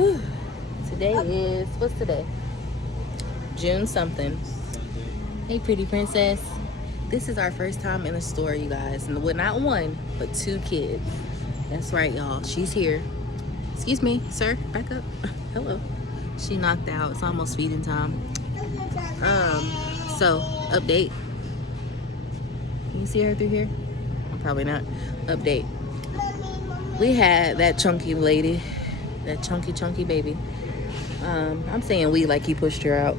Today is, what's today? June something. Hey, pretty princess. This is our first time in the store, you guys. And well, not one, but 2 kids. That's right, y'all. She's here. Excuse me, sir. Back up. Hello. She knocked out. It's almost feeding time. So, update. Can you see her through here? Probably not. Update. We had that chunky lady. That chunky baby. I'm saying we like he pushed her out.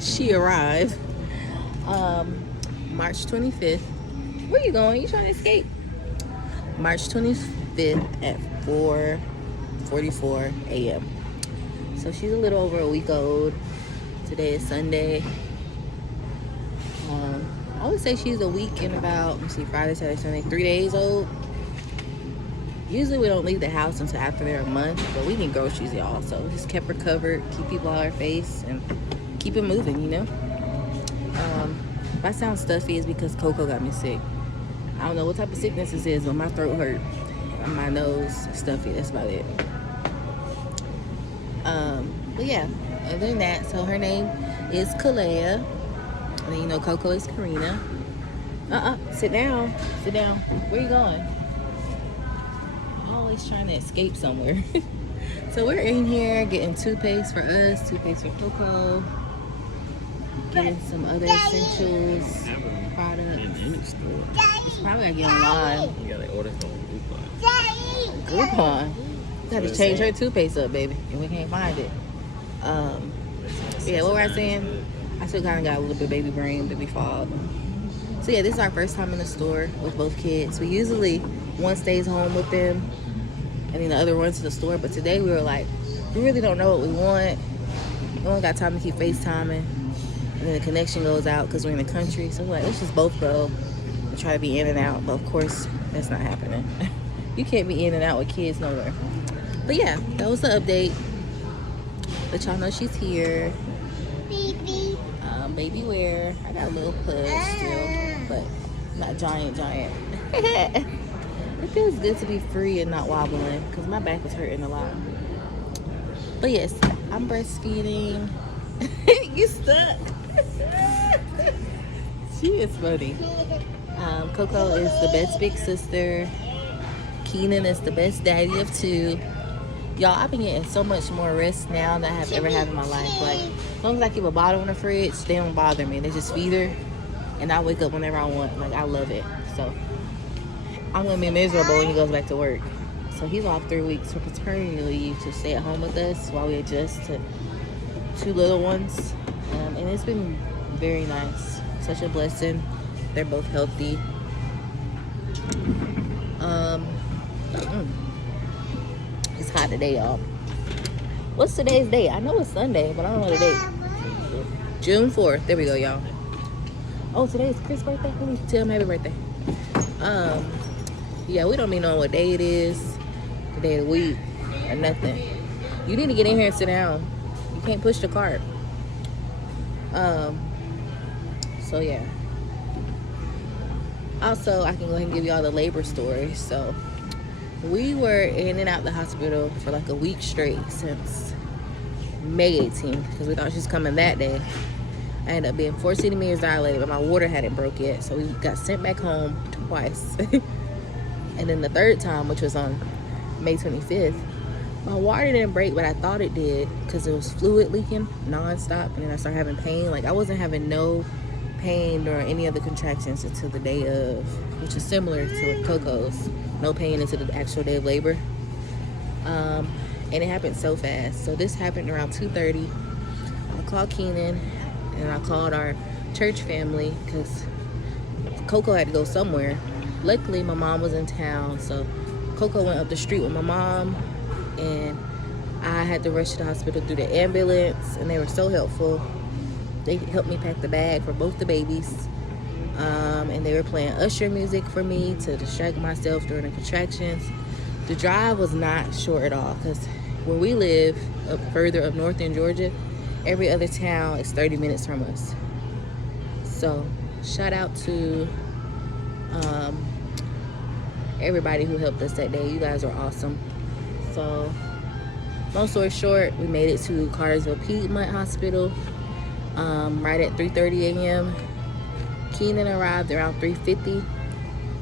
She arrived March 25th. Where you going? You trying to escape? March 25th at 4:44 a.m. So she's a little over a week old. Today is Sunday. I would say she's a week and about, let me see, Friday, Saturday, Sunday, 3 days old. Usually we don't leave the house until after they're a month, but we need groceries, y'all. So we just kept her covered, keep people out of her face, and keep it moving, you know? If I sound stuffy, it's because Coco got me sick. I don't know what type of sickness this is, but my throat hurt and my nose stuffy. That's about it. But yeah, other than that, so her name is Keileya. And then, you know, Coco is Karina. Sit down. Sit down. Where you going? Always trying to escape somewhere. So we're in here getting toothpaste for us, toothpaste for Coco, getting some other essentials, products. It's probably gonna get online. You gotta order from Groupon. Groupon. You gotta change her toothpaste up, baby, and we can't find it. Yeah, what was I saying? I still kind of got a little bit of baby brain, baby fog. So yeah, this is our first time in the store with both kids. We usually, one stays home with them and then the other runs to the store. But today we were like, we really don't know what we want. We don't got time to keep FaceTiming. And then the connection goes out because we're in the country. So we're like, let's just both go and try to be in and out. But of course, that's not happening. You can't be in and out with kids nowhere. But yeah, that was the update. Let y'all know she's here. Baby wear. I got a little pudge still, but not giant. It feels good to be free and not wobbling because my back is hurting a lot. But yes, I'm breastfeeding. You stuck. She is funny. Coco is the best big sister. Keenan is the best daddy of 2. Y'all, I've been getting so much more rest now than I have ever had in my life. Like, as long as I keep a bottle in the fridge, they don't bother me. They just feed her, and I wake up whenever I want. Like, I love it. So, I'm going to be miserable when he goes back to work. So, he's off 3 weeks for paternity leave to stay at home with us while we adjust to 2 little ones. And it's been very nice. Such a blessing. They're both healthy. It's hot today, y'all. What's today's date? I know it's Sunday, but I don't know the date. June 4th. There we go, y'all. Oh, today is Chris' birthday? Let me tell him happy birthday. Yeah, we don't be knowing what day it is, the day of the week, or nothing. You need to get in here and sit down. You can't push the cart. So yeah. Also, I can go ahead and give you all the labor stories. So we were in and out the hospital for like a week straight since May 18th because we thought she was coming that day. I ended up being 4 centimeters dilated, but my water hadn't broke yet. So we got sent back home twice. And then the third time, which was on May 25th, my water didn't break, but I thought it did because it was fluid leaking nonstop. And then I started having pain. Like, I wasn't having no pain or any of the contractions until the day of, which is similar to Coco's. No pain until the actual day of labor. And it happened so fast. So this happened around 2:30. I called Keenan and I called our church family because Coco had to go somewhere. Luckily, my mom was in town, so Coco went up the street with my mom, and I had to rush to the hospital through the ambulance, and they were so helpful. They helped me pack the bag for both the babies, and they were playing Usher music for me to distract myself during the contractions. The drive was not short at all, because where we live, up further up north in Georgia, every other town is 30 minutes from us. So, shout out to everybody who helped us that day. You guys are awesome. So long story short, we made it to Cartersville Piedmont Hospital right at 3:30 a.m. Keenan arrived around 3:50.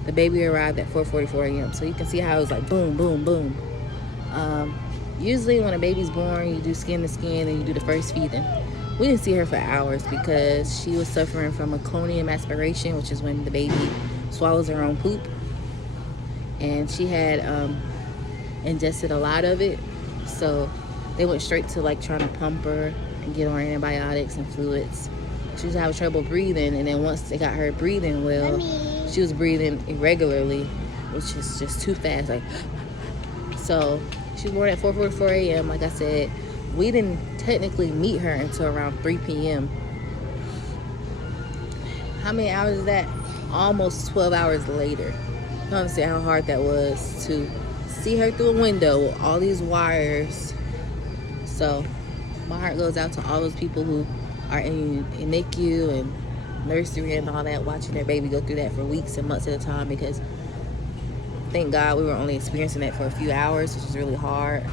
The baby arrived at 4:44 a.m. So you can see how it was like boom, boom, boom. Usually when a baby's born, you do skin to skin and you do the first feeding. We didn't see her for hours because she was suffering from meconium aspiration, which is when the baby swallows her own poop. And she had ingested a lot of it. So they went straight to like trying to pump her and get on antibiotics and fluids. She was having trouble breathing, and then once they got her breathing well, she was breathing irregularly, which is just too fast. Like, so she was born at 4:44 a.m. Like I said, we didn't technically meet her until around 3 p.m. How many hours is that? Almost 12 hours later. You don't understand how hard that was to see her through a window with all these wires. So my heart goes out to all those people who are in NICU and nursery and all that, watching their baby go through that for weeks and months at a time, because thank God we were only experiencing that for a few hours, which was really hard.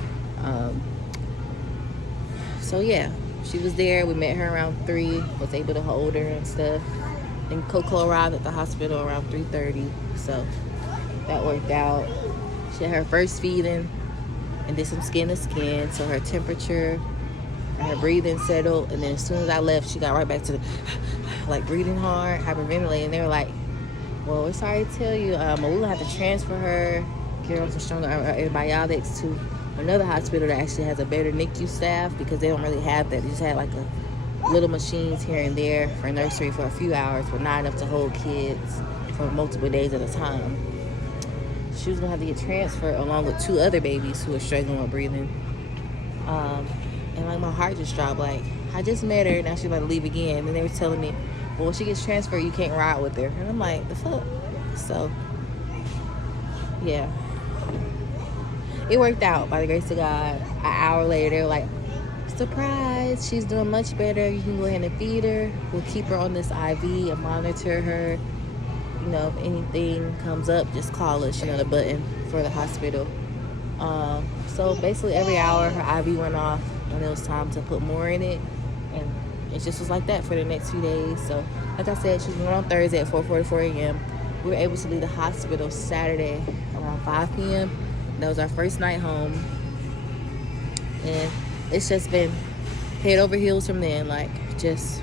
So yeah, she was there. We met her around 3, was able to hold her and stuff. And Coco arrived at the hospital around 3:30, so that worked out. She had her first feeding and did some skin to skin, so her temperature and her breathing settled. And then as soon as I left, she got right back to the like breathing hard, hyperventilating. And they were like, well, we're sorry to tell you, we're gonna have to transfer her, get her on some stronger antibiotics to another hospital that actually has a better NICU staff, because they don't really have that. They just had like a little machines here and there for nursery for a few hours, but not enough to hold kids for multiple days at a time. She was gonna have to get transferred along with 2 other babies who were struggling with breathing. And like my heart just dropped. Like, I just met her, now she's about to leave again. And they were telling me, well, when she gets transferred, you can't ride with her. And I'm like, the fuck? So yeah, it worked out by the grace of God. An hour later, they were like, surprise, she's doing much better. You can go ahead and feed her. We'll keep her on this IV and monitor her. You know, if anything comes up, just call us, you know, the button for the hospital. So basically every hour her IV went off when it was time to put more in it, and it just was like that for the next few days. So like I said, she was born on Thursday at 4:44 a.m. We were able to leave the hospital Saturday around 5 p.m. That was our first night home, and it's just been head over heels from then, like just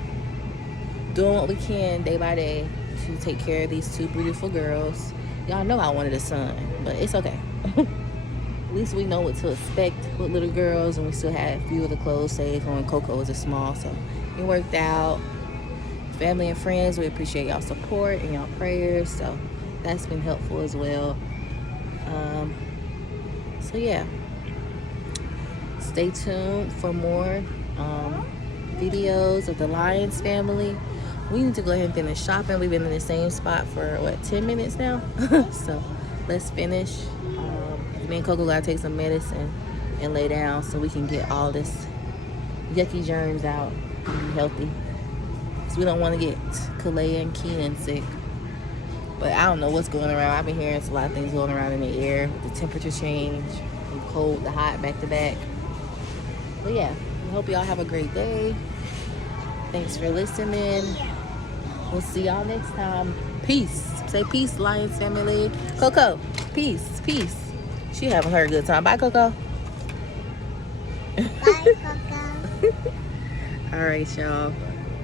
doing what we can day by day to take care of these 2 beautiful girls. Y'all know I wanted a son, but it's okay. At least we know what to expect with little girls, and we still had a few of the clothes safe when Coco was small, so it worked out. Family and friends, we appreciate y'all support and y'all prayers, so that's been helpful as well. So yeah, stay tuned for more videos of the Lyons family. We need to go ahead and finish shopping. We've been in the same spot for what, 10 minutes now? So let's finish. Me and Coco gotta take some medicine and lay down so we can get all this yucky germs out and be healthy. Because we don't want to get Keileya and Keenan sick. But I don't know what's going around. I've been hearing a lot of things going around in the air. The temperature change, from cold to hot, back to back. But yeah, we hope y'all have a great day. Thanks for listening. We'll see y'all next time. Peace. Say peace, Lyons family. Coco, peace, peace. She having her a good time. Bye, Coco. Bye, Coco. All right, y'all.